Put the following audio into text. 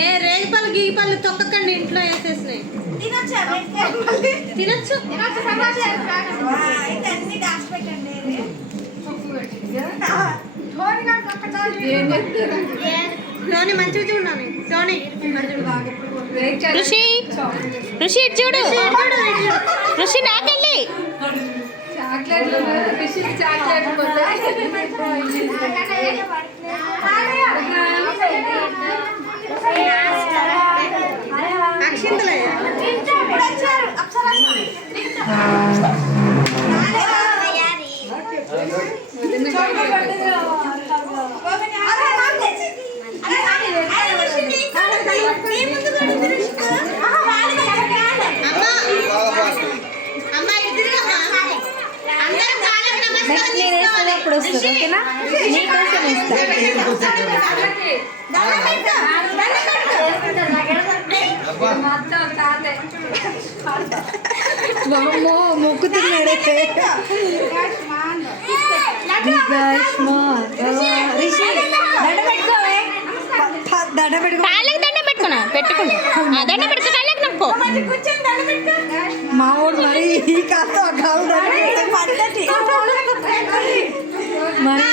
ఏ రేగిపళ్ళు గీపళ్ళు తొక్కకండి, ఇంట్లో వేసేసినాయి. తినచ్చు. టోనీ మంచిగా చూడాలి. టోనీ ఋషి ఋషి ఇటు చూడు. ఋషి నాకెళ్ళి ఇప్పుడు వస్తుంది. ఓకేనా? నీకోసం ఇస్తామో మొక్కుతున్నాడే. దండ పెట్టుకున్నా దండ పెట్టుకో కాళ్ళకి నొక్కో. మా ఊడు మరి కాస్త మరి